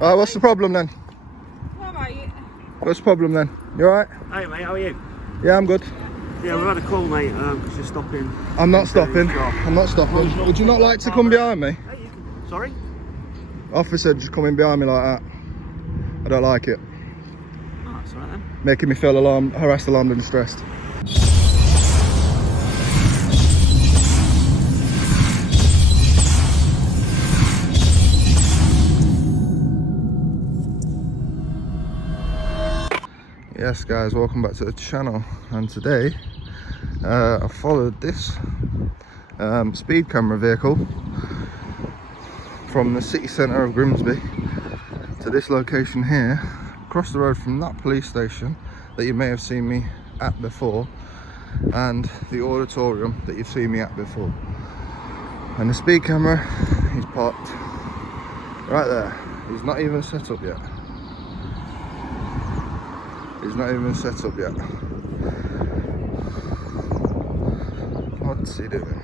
Alright, what's the problem then? What about you? What's the problem then? You alright? Hey mate, how are you? Yeah, I'm good. Yeah, we've had a call mate, because you're stopping. I'm not stopping. I'm not stopping. Would you not like to come behind me? Hey, you can... Sorry? Officer just coming behind me like that. I don't like it. Oh, that's alright then. Making me feel alarmed, harassed, alarmed and stressed. Yes guys, welcome back to the channel, and today I followed this speed camera vehicle from the city centre of Grimsby to this location here, across the road from that police station that you may have seen me at before, and the auditorium that you've seen me at before. And the speed camera is parked right there. He's not even set up yet. He's not even set up yet. What's he doing?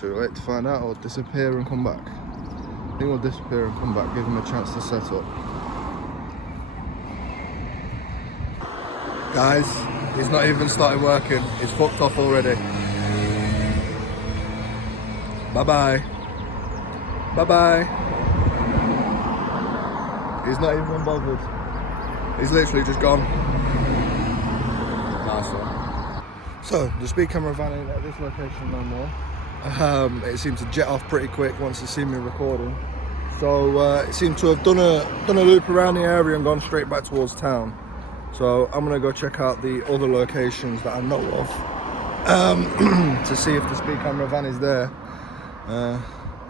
Should we wait to find out or disappear and come back? I think we'll disappear and come back, give him a chance to set up. Guys, he's not even started working. He's fucked off already. Bye-bye. Bye-bye. He's not even bothered. He's literally just gone. Nice one. So, the speed camera van ain't at this location no more. It seemed to jet off pretty quick once it seen me recording. So, it seemed to have done a loop around the area and gone straight back towards town. So, I'm going to go check out the other locations that I know of to see if the speed camera van is there.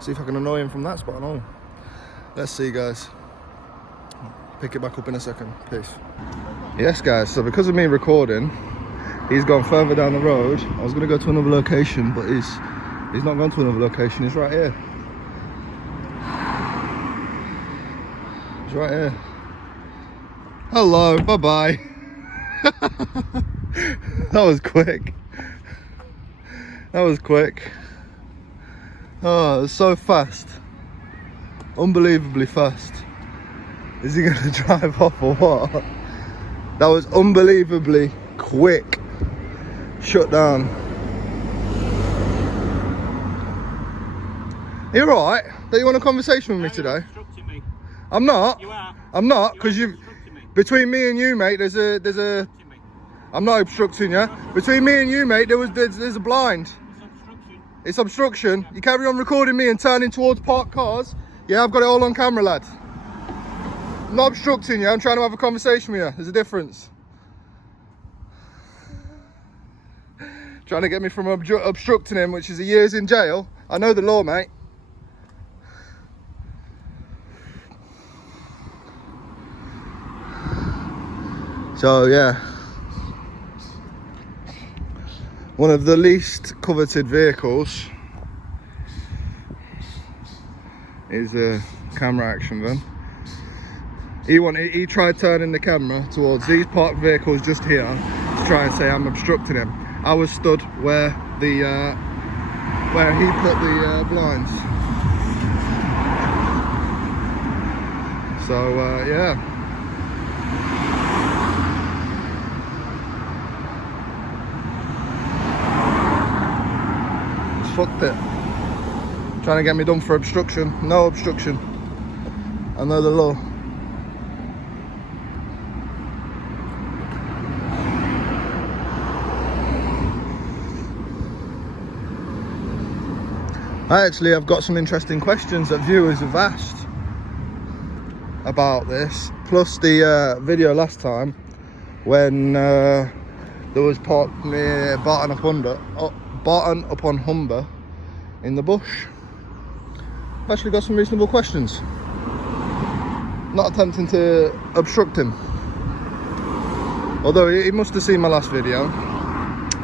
See if I can annoy him from that spot and all. Let's see, guys. Pick it back up in a second. Peace. Yes guys, so because of me recording, he's gone further down the road. I was going to go to another location, but he's not gone to another location. He's right here. He's right here. Hello, bye-bye. That was quick. That was quick. Oh, it was so fast. Unbelievably fast. Is he gonna drive off or what? That was unbelievably quick. Shut down. You're alright? Don't you want a conversation with me today? Me. I'm not. You are. I'm not, because you. Between me and you, mate, there's a. I'm not obstructing you. Between me and you, mate, there's a blind. It's obstruction. You carry on recording me and turning towards parked cars. Yeah, I've got it all on camera, lad. I'm not obstructing you, I'm trying to have a conversation with you. There's a difference. Trying to get me from obstructing him, which is a year's in jail. I know the law, mate. So, yeah. One of the least coveted vehicles is a camera action van. He tried turning the camera towards these parked vehicles just here to try and say I'm obstructing him. I was stood where he put the blinds. So yeah. Just fucked it. Trying to get me done for obstruction. No obstruction. I know the law. I've got some interesting questions that viewers have asked about this, plus the video last time when there was parked near Barton upon Humber in the bush. I've actually got some reasonable questions. Not attempting to obstruct him. Although he must have seen my last video,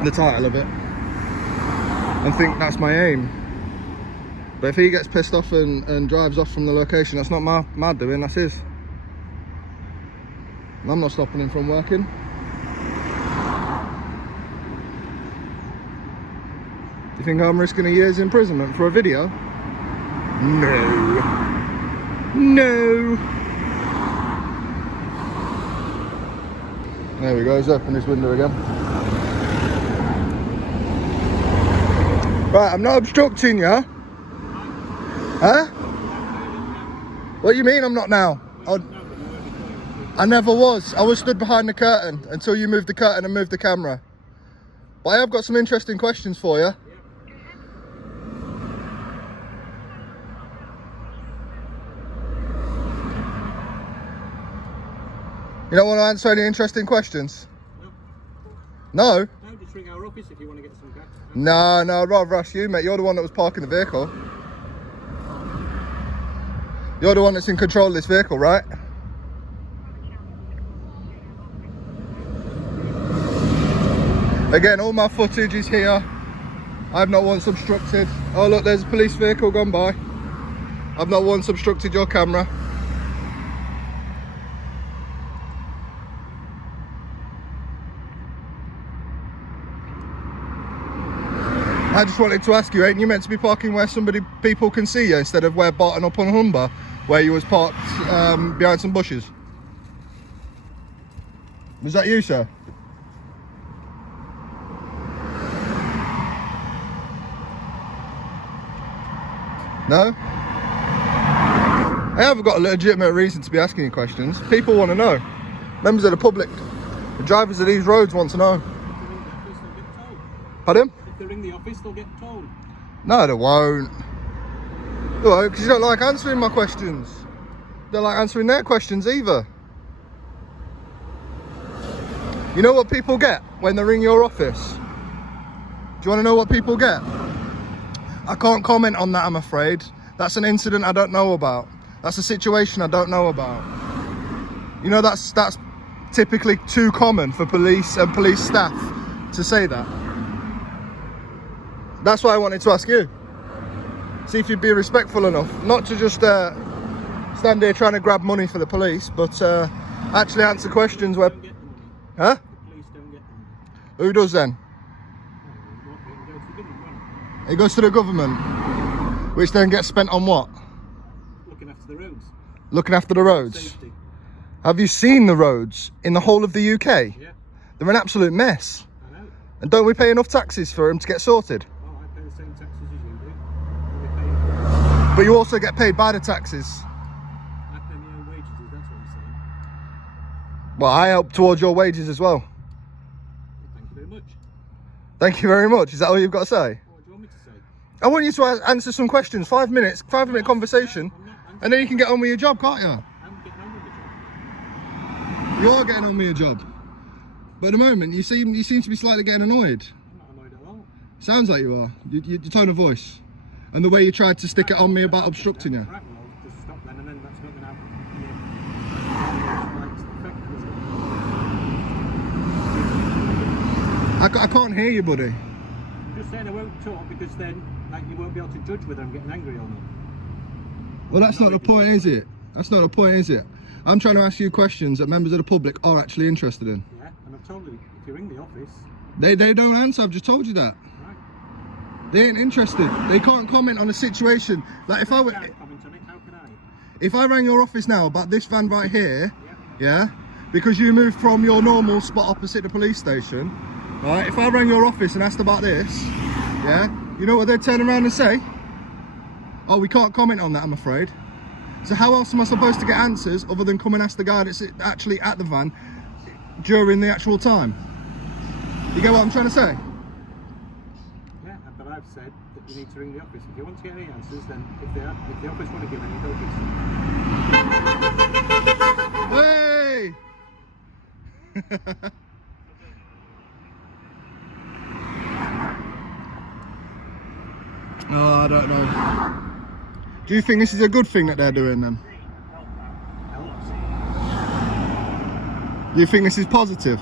the title of it, and think that's my aim. But if he gets pissed off and drives off from the location, that's not my doing, that's his. And I'm not stopping him from working. Do you think I'm risking a year's imprisonment for a video? No. No. There we go, let's open this window again. Right, I'm not obstructing you. Huh? What do you mean I'm not now? I never was. I was stood behind the curtain until you moved the curtain and moved the camera. But I have got some interesting questions for you. You don't want to answer any interesting questions? No? No, just ring our office if you want to get some back. No, I'd rather ask you, mate. You're the one that was parking the vehicle. You're the one that's in control of this vehicle, right? Again, all my footage is here. I've not once obstructed. Oh look, there's a police vehicle gone by. I've not once obstructed your camera. I just wanted to ask you, ain't you meant to be parking where people can see you instead of where Barton up on Humber, where you was parked behind some bushes? Was that you, sir? No? I haven't got a legitimate reason to be asking you questions. People want to know. Members of the public, the drivers of these roads want to know. Pardon? If they ring the office, they'll get told. No, they won't. They won't, because you don't like answering my questions. They don't like answering their questions either. You know what people get when they ring your office? Do you want to know what people get? I can't comment on that, I'm afraid. That's an incident I don't know about. That's a situation I don't know about. You know, that's typically too common for police and police staff to say that. That's why I wanted to ask you. See if you'd be respectful enough, not to just stand here trying to grab money for the police, but actually answer questions where... Huh? The police don't get them. Who does then? It goes to the government, which then gets spent on what? Looking after the roads. Looking after the roads. Safety. Have you seen the roads in the whole of the UK? Yeah. They're an absolute mess. I know. And don't we pay enough taxes for them to get sorted? Oh, I pay the same taxes as you do. And we pay... But you also get paid by the taxes. I pay my own wages, if that's what you're saying. Well, I help towards your wages as well. Thank you very much. Thank you very much. Is that all you've got to say? What do you want me to say? I want you to answer some questions. 5 minutes, 5 minute conversation, and then you can get on with your job, can't you? I'm getting on with the job. You are getting on with your job. But at the moment, you seem to be slightly getting annoyed. I'm not annoyed at all. Sounds like you are. Your tone of voice. And the way you tried to stick it on me about obstructing you. Right, well, I'll just stop then, and then that's not going to have any effect, is it? I can't hear you, buddy. I'm just saying I won't talk because then you won't be able to judge whether I'm getting angry or not. Well, that's not the point, is it? That's not the point, is it? I'm trying to ask you questions that members of the public are actually interested in. Yeah, and I've told you, if you ring the office... They don't answer, I've just told you that. Right. They ain't interested. They can't comment on a situation. Like if I were... Can't comment on it, how can I? If I rang your office now about this van right here, yeah, because you moved from your normal spot opposite the police station, right, if I rang your office and asked about this, yeah, you know what they'd turn around and say? Oh, we can't comment on that, I'm afraid. So how else am I supposed to get answers other than come and ask the guy that's actually at the van during the actual time? You get what I'm trying to say? Yeah, but I've said that you need to ring the office. If you want to get any answers, then if the office want to give any, they'll give some. Hey! Oh, I don't know. Do you think this is a good thing that they're doing then? Do you think this is positive?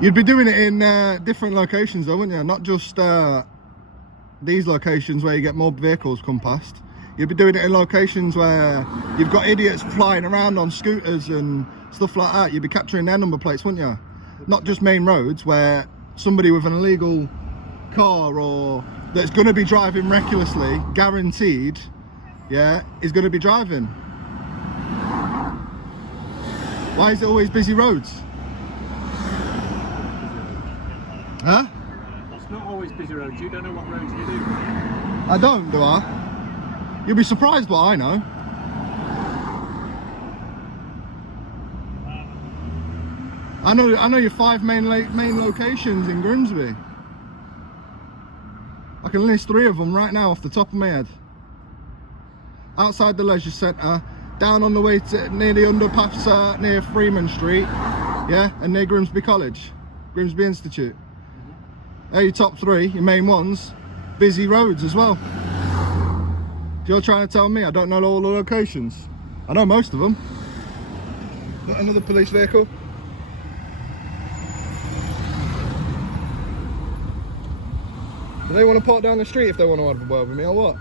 You'd be doing it in different locations though, wouldn't you? Not just these locations where you get more vehicles come past. You'd be doing it in locations where you've got idiots flying around on scooters and stuff like that. You'd be capturing their number plates, wouldn't you? Not just main roads where somebody with an illegal car or that's going to be driving recklessly, guaranteed, yeah, is going to be driving. Why is it always busy roads? Huh? It's not always busy roads. You don't know what roads you do. I don't, do I? You'll be surprised what I know. I know your 5 main locations in Grimsby. I can list 3 of them right now off the top of my head. Outside the leisure centre, down on the way to near the underpass near Freeman Street, yeah, and near Grimsby College, Grimsby Institute. They're your top 3, your main ones. Busy roads as well. You're trying to tell me I don't know all the locations? I know most of them. Got another police vehicle. Do they want to park down the street if they want to have a word with me or what?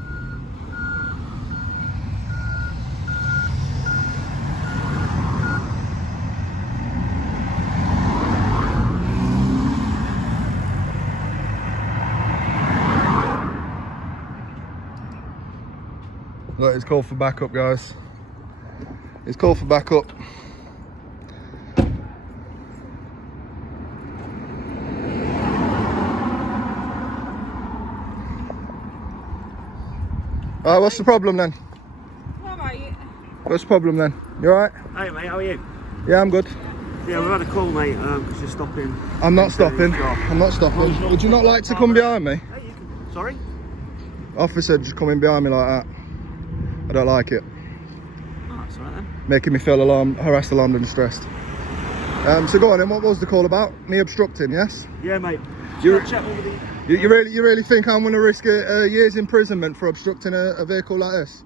Look, it's called for backup, guys. It's called for backup. Alright, what's the problem then? What about you? What's the problem then? You alright? Hey mate, how are you? Yeah, I'm good. Yeah, we've had a call, mate, because you're stopping. I'm not stopping. I'm not stopping. Would you not like to come behind me? Hey, you can... Sorry? Officer just coming behind me like that. I don't like it. Oh, that's alright then. Making me feel alarmed, harassed, alarmed and stressed. So go on then, what was the call about? Me obstructing, yes? Yeah, mate. You- Chat over the... You really think I'm going to risk a year's imprisonment for obstructing a vehicle like this?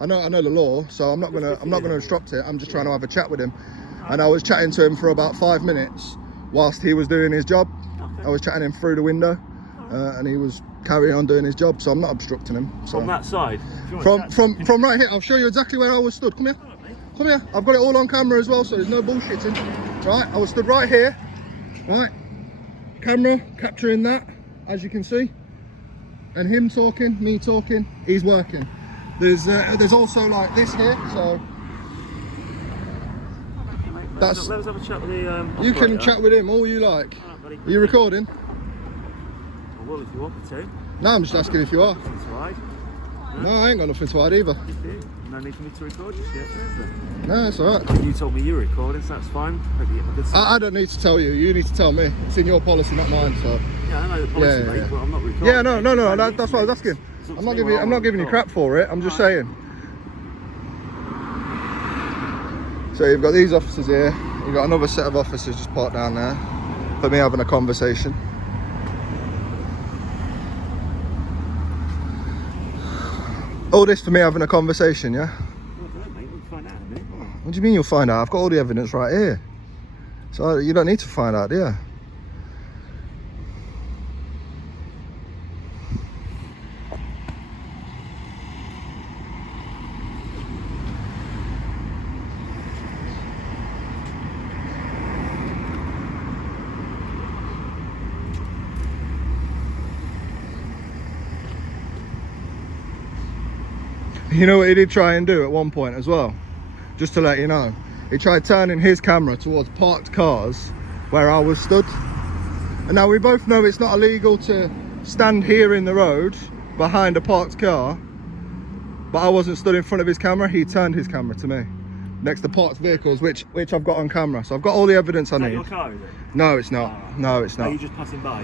I know the law, so I'm not going to obstruct it. I'm just trying to have a chat with him. And I was chatting to him for about 5 minutes whilst he was doing his job. Okay. I was chatting him through the window, and he was carrying on doing his job. So I'm not obstructing him. So. From that side? If you want to chat- From right here, I'll show you exactly where I was stood. Come here. Come here. I've got it all on camera as well, so there's no bullshitting. Right, I was stood right here. Right, camera capturing that, as you can see, and him talking, me talking. He's working. There's also like this here, so that's. Let's have a chat with the You can operator. chat with him all you like. Alright, buddy. Are you recording? I will if you want me to. No, I'm just asking if you are. That's right. No, I ain't got nothing to hide either. No need for me to record just yet, is there? No, it's alright. You told me you were recording, so that's fine. Hope you get a good I don't need to tell you. You need to tell me. It's in your policy, not mine. So. Yeah, I know the policy, Yeah, mate, yeah. but I'm not recording. Yeah, no. That's what I was asking. It's up I'm to not me giving. where I'm I not giving you record. crap for it. I'm just saying. So you've got these officers here. You've got another set of officers just parked down there for me having a conversation. All this for me having a conversation, yeah? Well, I don't know, mate. We'll find out in a minute. What do you mean you'll find out? I've got all the evidence right here. So you don't need to find out, do you? You know what he did try and do at one point as well? Just to let you know. He tried turning his camera towards parked cars where I was stood. And now we both know it's not illegal to stand here in the road behind a parked car. But I wasn't stood in front of his camera. He turned his camera to me. Next to parked vehicles, which I've got on camera. So I've got all the evidence I Is that need. your car, is it? No, it's not. No, it's Are not. you just passing by?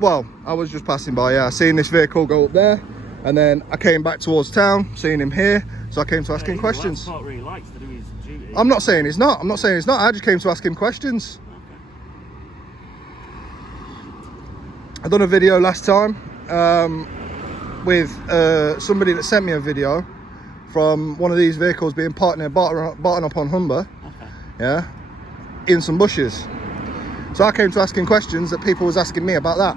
Well, I was just passing by, yeah. I seen this vehicle go up there. And then I came back towards town, seeing him here, so I came to ask him questions. The last part really likes to do his duty. I'm not saying he's not. I just came to ask him questions. Okay. I done a video last time with somebody that sent me a video from one of these vehicles being parked near Barton upon Humber, Okay. yeah, in some bushes. So I came to ask him questions that people was asking me about that,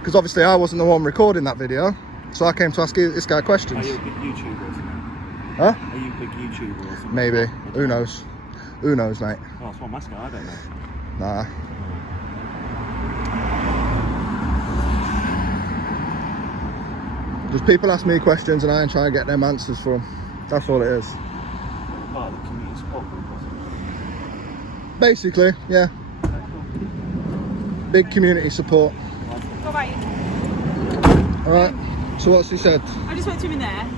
because obviously I wasn't the one recording that video. So I came to ask this guy Are questions. you a big YouTuber or something? Huh? Are you a big YouTuber or something? Maybe. Who knows? Who knows, mate? Oh, that's what I'm asking. I don't know. Nah. Just people ask me questions and I try and get them answers for them. That's all it is. Part of the community support group, wasn't Basically, yeah. Big community support. All right. Alright, so what's he said? I just went to him in there.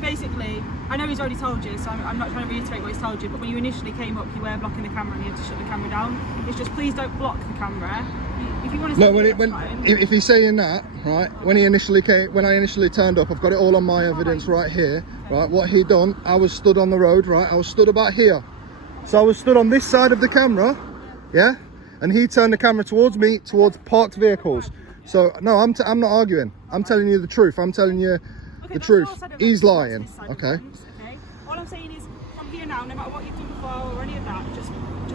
Basically, I know he's already told you, so I'm not trying to reiterate what he's told you, but when you initially came up, you were blocking the camera and you had to shut the camera down. It's just, please don't block the camera. If you want to No, if he's saying that, right, when I initially turned up, I've got it all on my evidence right here, right, what he done, I was stood on the road, right, I was stood about here. So I was stood on this side of the camera, yeah, and he turned the camera towards me, towards parked vehicles. So, no, I'm not arguing. I'm telling you the truth. I'm telling you the truth. He's lying, okay? All I'm saying is, from here now, no matter what you've done before or any of that, just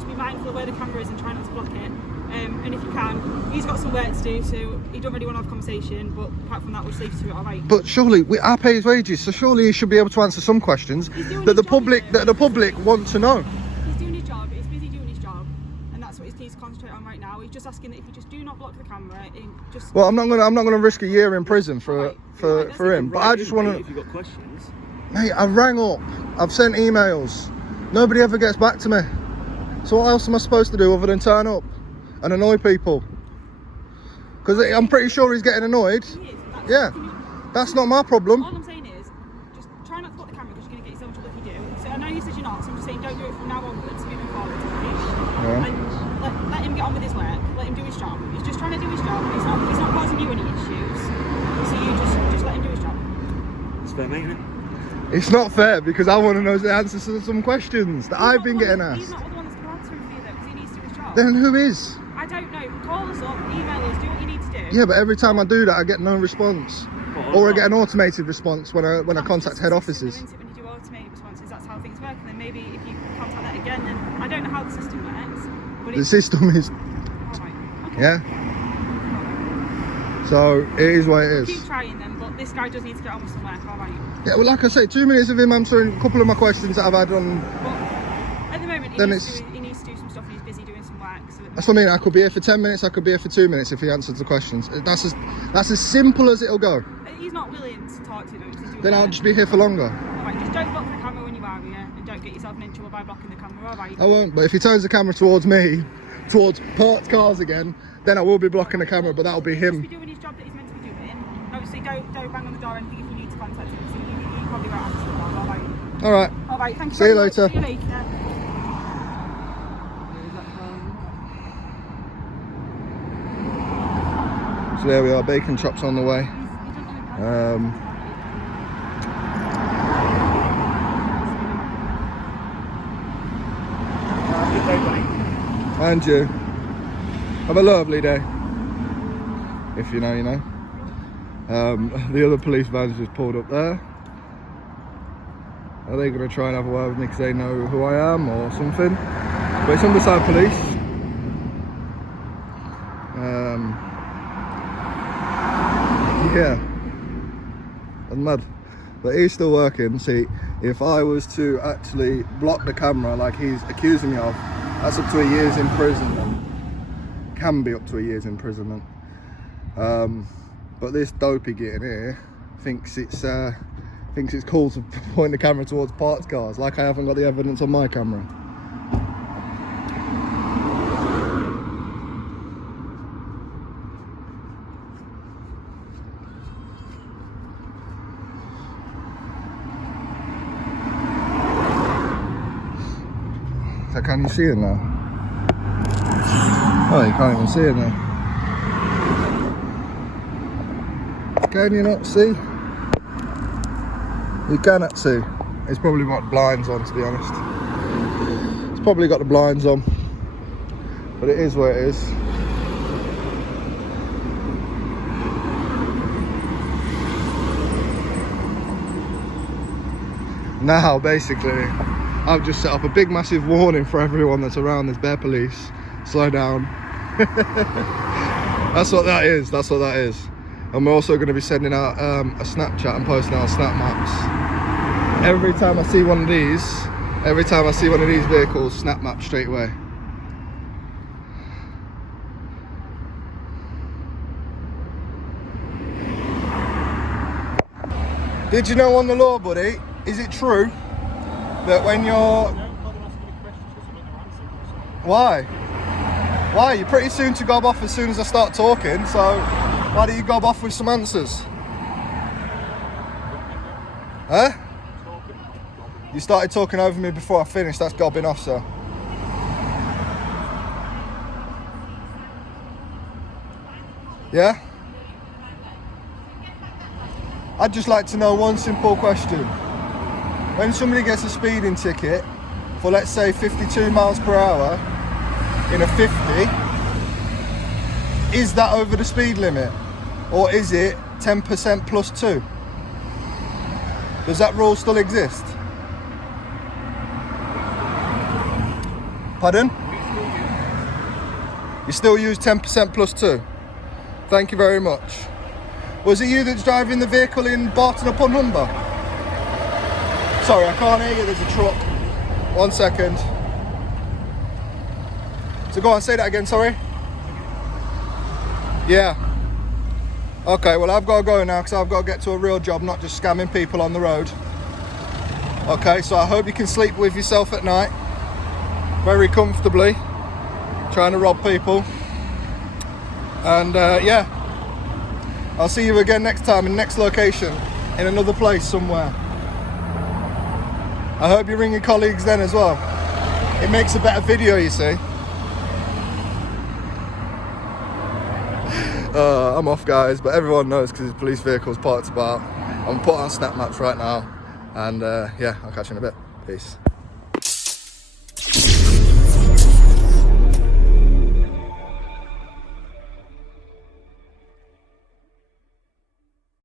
be mindful of where the camera is and try not to block it. And if you can, he's got some work to do, so he don't really want to have a conversation, but apart from that, we'll leave to it, alright? But surely, I pay his wages, so surely he should be able to answer some questions that the public want to know. He's doing his job, he's busy doing his job, and that's what he needs to concentrate on right now. He's just asking that if you just do not block the camera, just... Well, I'm not gonna risk a year in prison for him, but I just want to... If you've got questions... Mate, I've rang up, I've sent emails, nobody ever gets back to me. So what else am I supposed to do other than turn up and annoy people? Because I'm pretty sure he's getting annoyed. He is, That's not my problem. All I'm saying is, just try not to block the camera because you're going to get yourself in trouble if you do. So I know you said you're not, so I'm just saying don't do it from now onwards, moving forward. Yeah. And let him get on with his work, let him do his job. He's just trying to do his job, he's not causing you any issues. So you just let him do his job. It's fair, mate, isn't it? It's not fair because I want to know the answers to some questions that I've been getting asked. He's not the one that's going to answer him for you though, because he needs to do his job. Then who is? I don't know. Call us up, email us, do what you need to do. Yeah, but every time I do that, I get no response, or I get an automated response when I contact head offices. When you do automated responses, that's how things work. And then maybe if you contact that again, then I don't know how the system works. But The system is, alright. Okay. yeah. So it is what it is. Keep trying then, but this guy does need to get on with some work. Alright. Yeah, well, like I say, 2 minutes of him answering a couple of my questions that I've had on. But at the moment, he needs to do some stuff and he's busy doing some work. So That's what I mean. I could be here for 10 minutes. I could be here for 2 minutes if he answers the questions. That's as simple as it'll go. he's not willing to talk to you though, because he's doing Then I'll work. just be here for longer. Alright, just don't block the camera when you are here and don't get yourself in trouble by blocking the camera, alright? I won't. But if he turns the camera towards me, towards parked cars again, then I will be blocking the camera. But that'll be Just be him. doing his job that he's meant to be doing. Obviously, don't bang on the door or anything if you need to contact him. So you probably won't answer the door. All right. All right. All right. Thank you. See you very much. later. See you later. So there we are. Bacon chops on the way. And you. Have a lovely day. If you know, you know. The other police vans just pulled up there. Are they going to try and have a word with me because they know who I am or something? But it's Underside Police. Yeah. I'm mad. But he's still working. See, if I was to actually block the camera like he's accusing me of, that's up to a year's imprisonment. Can be up to a year's imprisonment. But this dopey getting here thinks it's cool to point the camera towards parked cars, like I haven't got the evidence on my camera. So can you see it now? Oh, you can't even see it now. Can you not see? You cannot see. It's probably got blinds on, to be honest. It's probably got the blinds on. But it is what it is. Now, basically, I've just set up a big massive warning for everyone that's around. There's bear police. Slow down. That's what that is. That's what that is. And we're also going to be sending out a Snapchat and posting our snap maps. Every time I see one of these vehicles, snap map straight away. Did you know on the law, buddy, is it true that when you're... Don't bother asking me questions because I'm not going to answer them. Why? Why? You're pretty soon to gob off as soon as I start talking, so why don't you gob off with some answers? Huh? You started talking over me before I finished, that's gobbing off, sir. Yeah? I'd just like to know one simple question. When somebody gets a speeding ticket for, let's say, 52 miles per hour in a 50, is that over the speed limit? Or is it 10% plus 2? Does that rule still exist? Pardon? You still use 10% plus 2? Thank you very much. Was it you that's driving the vehicle in Barton upon Humber? Sorry, I can't hear you, there's a truck. 1 second. So go on, say that again, sorry. Yeah. Okay, well I've got to go now because I've got to get to a real job, not just scamming people on the road. Okay, so I hope you can sleep with yourself at night. Very comfortably. Trying to rob people. And yeah. I'll see you again next time in next location. In another place somewhere. I hope you ring your colleagues then as well. It makes a better video, you see. I'm off, guys, but everyone knows because his police vehicle's parked about. I'm put on snap maps right now, and yeah, I'll catch you in a bit. Peace.